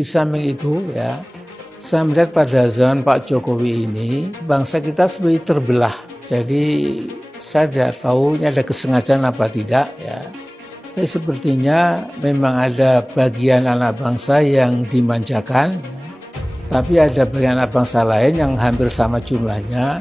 di samping itu ya, saya melihat pada zaman Pak Jokowi ini bangsa kita seperti terbelah. Jadi saya tidak tahu ini ada kesengajaan apa tidak ya. Tapi sepertinya memang ada bagian anak bangsa yang dimanjakan, tapi ada bagian anak bangsa lain yang hampir sama jumlahnya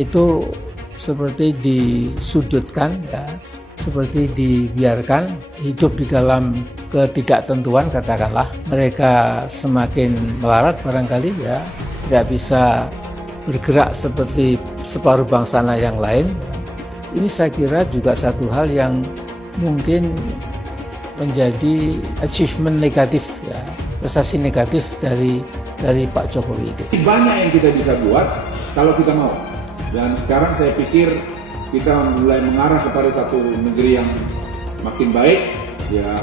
itu seperti disudutkan ya, seperti dibiarkan hidup di dalam ketidaktentuan, katakanlah mereka semakin melarat barangkali ya, tidak bisa bergerak seperti separuh bangsa yang lain. Ini saya kira juga satu hal yang mungkin menjadi achievement negatif ya, prestasi negatif dari Pak Jokowi itu. Banyak yang kita bisa buat kalau kita mau. Dan sekarang saya pikir kita mulai mengarah kepada satu negeri yang makin baik. Ya,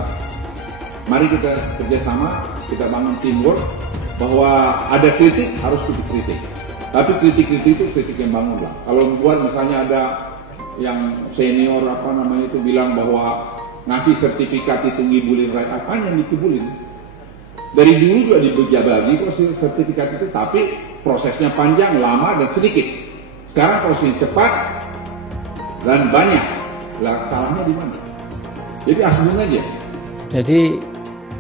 mari kita kerjasama, kita bangun teamwork, bahwa ada kritik harus kita kritik. Tapi kritik-kritik itu kritik yang bangun lah. Kalau buat misalnya ada yang senior itu bilang bahwa ngasih sertifikat itu ngibulin rakyat, apa yang dikibulin? Dari dulu juga dibagi kok sertifikat itu, tapi prosesnya panjang, lama, dan sedikit. Sekarang prosesnya cepat dan banyak. Lah salahnya di mana? Jadi aslinya aja. Jadi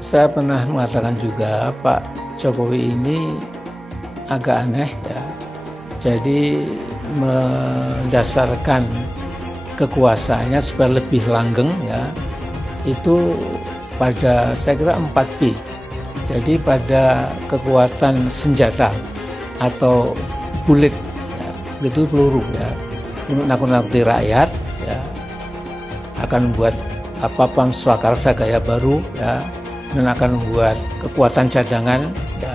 saya pernah mengatakan juga Pak Jokowi ini agak aneh ya. Jadi mendasarkan kekuasaannya supaya lebih langgeng ya, itu pada saya kira 4P. Jadi pada kekuatan senjata atau bullet ya, itu peluru ya, untuk nakut-nakuti rakyat ya, akan membuat pam swakarsa gaya baru ya, dan akan membuat kekuatan cadangan ya,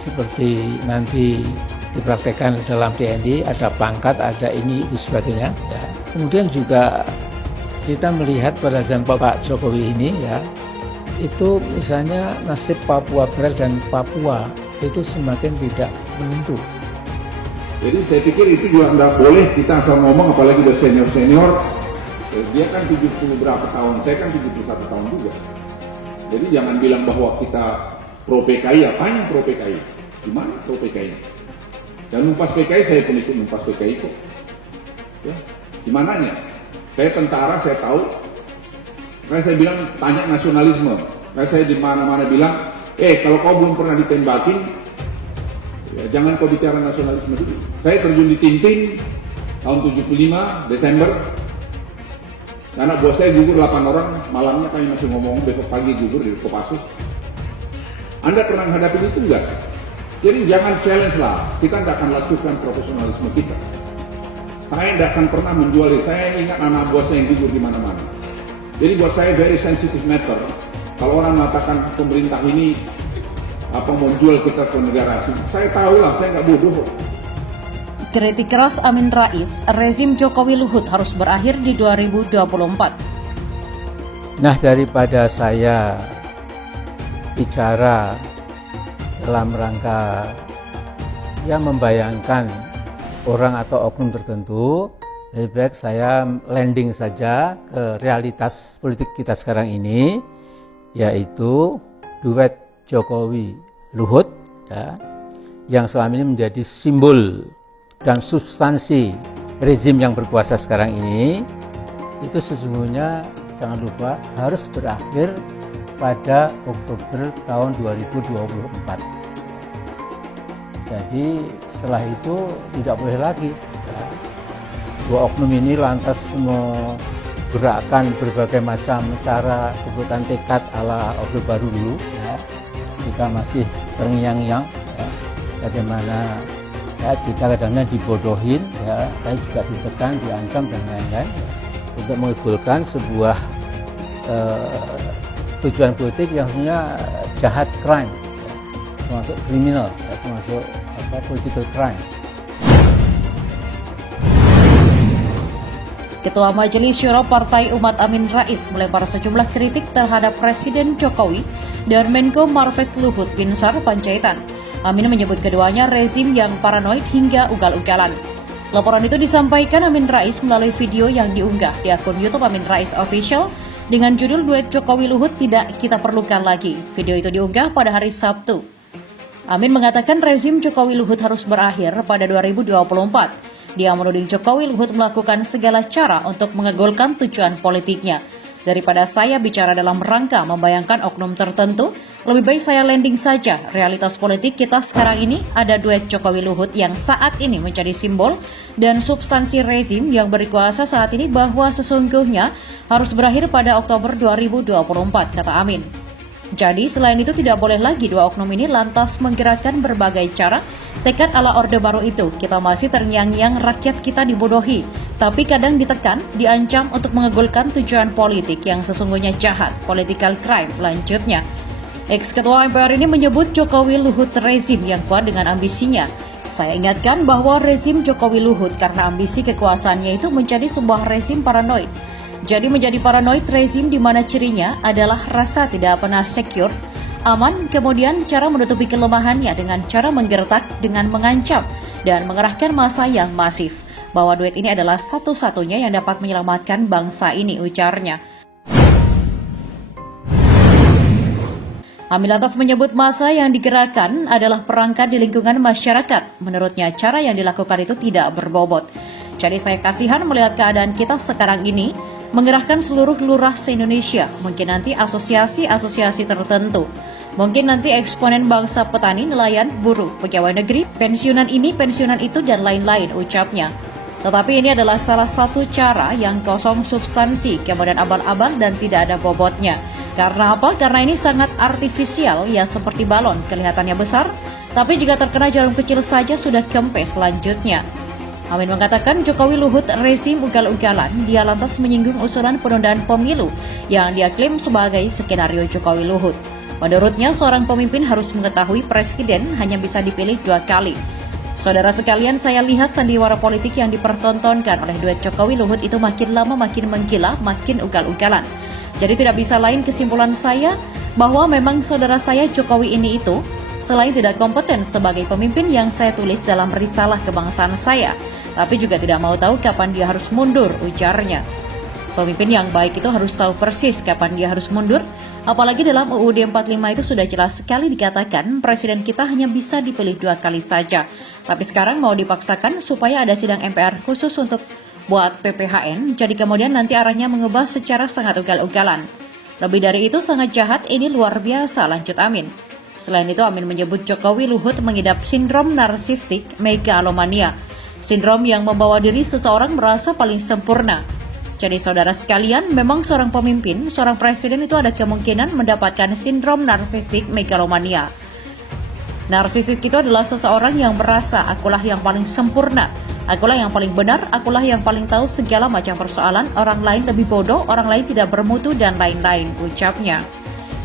seperti nanti dipraktekkan dalam TNI, ada pangkat, ada ini itu sebagainya ya. Kemudian juga kita melihat pada zaman Pak Jokowi ini ya, itu misalnya nasib Papua Barat dan Papua itu semakin tidak menentu. Jadi saya pikir itu juga tidak boleh kita asal ngomong, apalagi udah senior-senior. Dia kan 70 berapa tahun, saya kan 71 tahun juga. Jadi jangan bilang bahwa kita pro PKI, apanya pro PKI? Gimana pro PKI? Dan numpas PKI, saya pun ikut numpas PKI kok. Ya, gimananya? Saya tentara, saya tahu. Kayak saya bilang, tanya nasionalisme. Kayak saya di mana-mana bilang, kalau kau belum pernah ditembakin, ya, jangan kau bicara nasionalisme dulu. Saya terjun di Tintin tahun 75 Desember. Anak buah saya gugur 8 orang, malamnya kami masih ngomong, besok pagi gugur di Kopassus. Anda pernah menghadapi itu enggak? Jadi jangan challenge lah, kita tidak akan lakukan profesionalisme kita. Saya tidak akan pernah menjual, saya ingat anak buah saya yang gugur di mana-mana. Jadi buat saya very sensitive matter. Kalau orang mengatakan pemerintah ini mau jual kita ke negara asing, saya tahu lah, saya nggak bodoh. Kritik keras Amin Rais, rezim Jokowi Luhut harus berakhir di 2024. Nah, daripada saya bicara dalam rangka yang membayangkan orang atau oknum tertentu, lebih baik saya landing saja ke realitas politik kita sekarang ini, yaitu duet Jokowi Luhut ya, yang selama ini menjadi simbol dan substansi rezim yang berkuasa sekarang ini, itu sesungguhnya jangan lupa harus berakhir pada Oktober tahun 2024. Jadi setelah itu tidak boleh lagi ya, dua oknum ini lantas menggerakkan berbagai macam cara, kebutuhan tekad ala Orde Baru dulu ya. Kita masih terngiang-ngiang ya, bagaimana ya, kita kadang-kadang dibodohin ya, tapi juga ditekan, diancam dan lain-lain ya, untuk mengabulkan sebuah tujuan politik yang sebenarnya jahat, crime ya, termasuk kriminal ya, termasuk political crime. Ketua Majelis Syuro Partai Umat Amin Rais melempar sejumlah kritik terhadap Presiden Jokowi dan Menko Marves Luhut Binsar Panjaitan. Amin menyebut keduanya rezim yang paranoid hingga ugal-ugalan. Laporan itu disampaikan Amin Rais melalui video yang diunggah di akun YouTube Amin Rais Official dengan judul duet Jokowi Luhut tidak kita perlukan lagi. Video itu diunggah pada hari Sabtu. Amin mengatakan rezim Jokowi Luhut harus berakhir pada 2024. Dia menuding Jokowi Luhut melakukan segala cara untuk mengegolkan tujuan politiknya. Daripada saya bicara dalam rangka membayangkan oknum tertentu, lebih baik saya landing saja. Realitas politik kita sekarang ini ada duet Jokowi Luhut yang saat ini menjadi simbol dan substansi rezim yang berkuasa saat ini bahwa sesungguhnya harus berakhir pada Oktober 2024, kata Amin. Jadi selain itu tidak boleh lagi dua oknum ini lantas menggerakkan berbagai cara. Tekad ala Orde Baru itu, kita masih terngiang-ngiang rakyat kita dibodohi, tapi kadang ditekan, diancam untuk mengegolkan tujuan politik yang sesungguhnya jahat, political crime, lanjutnya. Ex-ketua MPR ini menyebut Jokowi Luhut rezim yang kuat dengan ambisinya. Saya ingatkan bahwa rezim Jokowi Luhut karena ambisi kekuasaannya itu menjadi sebuah rezim paranoid. Jadi menjadi paranoid rezim di mana cirinya adalah rasa tidak pernah secure, aman, kemudian cara menutupi kelemahannya dengan cara menggertak, dengan mengancam, dan mengerahkan massa yang masif. Bahwa duet ini adalah satu-satunya yang dapat menyelamatkan bangsa ini, ujarnya. Amin lantas menyebut massa yang digerakkan adalah perangkat di lingkungan masyarakat. Menurutnya cara yang dilakukan itu tidak berbobot. Jadi saya kasihan melihat keadaan kita sekarang ini, mengerahkan seluruh lurah se-Indonesia, mungkin nanti asosiasi-asosiasi tertentu, mungkin nanti eksponen bangsa petani, nelayan, buruh, pegawai negeri, pensiunan ini, pensiunan itu, dan lain-lain, ucapnya. Tetapi ini adalah salah satu cara yang kosong substansi, kemudian abal-abal dan tidak ada bobotnya. Karena apa? Karena ini sangat artifisial, ya seperti balon, kelihatannya besar, tapi jika terkena jarum kecil saja sudah kempes selanjutnya. Amin mengatakan Jokowi Luhut rezim ugal-ugalan. Dia lantas menyinggung usulan penundaan pemilu yang dia klaim sebagai skenario Jokowi Luhut. Menurutnya seorang pemimpin harus mengetahui presiden hanya bisa dipilih 2 kali. Saudara sekalian, saya lihat sandiwara politik yang dipertontonkan oleh duet Jokowi Luhut itu makin lama makin menggila, makin ugal-ugalan. Jadi tidak bisa lain kesimpulan saya bahwa memang saudara saya Jokowi ini itu selain tidak kompeten sebagai pemimpin yang saya tulis dalam risalah kebangsaan saya, tapi juga tidak mau tahu kapan dia harus mundur, ujarnya. Pemimpin yang baik itu harus tahu persis kapan dia harus mundur, apalagi dalam UUD 45 itu sudah jelas sekali dikatakan presiden kita hanya bisa dipilih 2 kali saja. Tapi sekarang mau dipaksakan supaya ada sidang MPR khusus untuk buat PPHN, jadi kemudian nanti arahnya mengubah secara sangat ugal-ugalan. Lebih dari itu sangat jahat, ini luar biasa, lanjut Amin. Selain itu Amin menyebut Jokowi Luhut mengidap sindrom narsistik megalomania. Sindrom yang membawa diri seseorang merasa paling sempurna. Jadi saudara sekalian, memang seorang pemimpin, seorang presiden itu ada kemungkinan mendapatkan sindrom narsistik megalomania. Narsistik itu adalah seseorang yang merasa akulah yang paling sempurna, akulah yang paling benar, akulah yang paling tahu segala macam persoalan, orang lain lebih bodoh, orang lain tidak bermutu, dan lain-lain, ucapnya.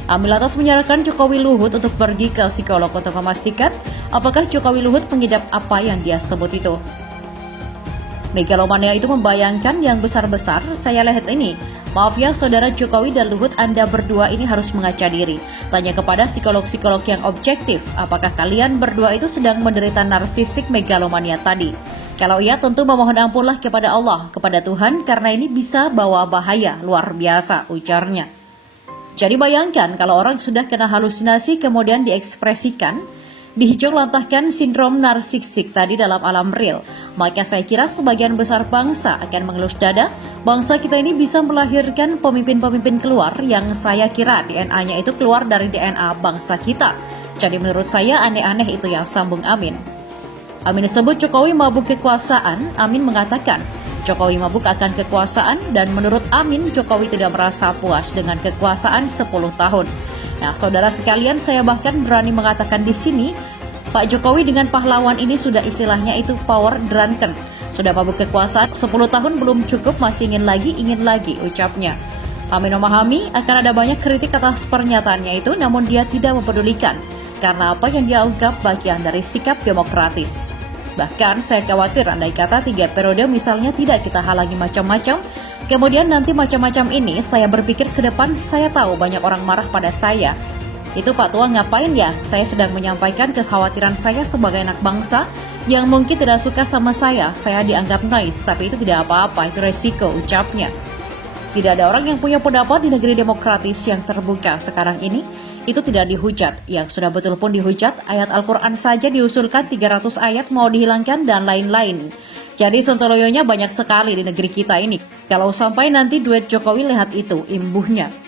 Amin lantas menyarankan Jokowi Luhut untuk pergi ke psikolog untuk memastikan apakah Jokowi Luhut mengidap apa yang dia sebut itu. Megalomania itu membayangkan yang besar-besar, saya lihat ini. Maaf ya saudara Jokowi dan Luhut, Anda berdua ini harus mengaca diri. Tanya kepada psikolog-psikolog yang objektif, apakah kalian berdua itu sedang menderita narsistik megalomania tadi? Kalau iya tentu memohon ampunlah kepada Allah, kepada Tuhan, karena ini bisa bawa bahaya luar biasa, ujarnya. Jadi bayangkan kalau orang sudah kena halusinasi kemudian diekspresikan, dihijau lantahkan sindrom narsistik tadi dalam alam real, maka saya kira sebagian besar bangsa akan mengelus dada. Bangsa kita ini bisa melahirkan pemimpin-pemimpin keluar yang saya kira DNA-nya itu keluar dari DNA bangsa kita. Jadi menurut saya aneh-aneh itu yang sambung Amin. Amin disebut Jokowi mabuk kekuasaan. Amin mengatakan Jokowi mabuk akan kekuasaan dan menurut Amin Jokowi tidak merasa puas dengan kekuasaan 10 tahun. Nah, saudara sekalian, saya bahkan berani mengatakan di sini, Pak Jokowi dengan pahlawan ini sudah istilahnya itu power drunken. Sudah mabuk kekuasaan, 10 tahun belum cukup, masih ingin lagi, ucapnya. Amin memahami akan ada banyak kritik atas pernyataannya itu, namun dia tidak mempedulikan, karena apa yang dia ungkap bagian dari sikap demokratis. Bahkan saya khawatir andai kata 3 periode misalnya tidak kita halangi macam-macam, kemudian nanti macam-macam ini saya berpikir ke depan saya tahu banyak orang marah pada saya. Itu Pak Tua ngapain ya? Saya sedang menyampaikan kekhawatiran saya sebagai anak bangsa yang mungkin tidak suka sama saya dianggap noise, tapi itu tidak apa-apa, itu resiko, ucapnya. Tidak ada orang yang punya pendapat di negeri demokratis yang terbuka sekarang ini itu tidak dihujat. Yang sudah betul pun dihujat, ayat Al-Quran saja diusulkan 300 ayat mau dihilangkan dan lain-lain. Jadi sontoloyonya banyak sekali di negeri kita ini. Kalau sampai nanti duet Jokowi, lihat itu imbuhnya.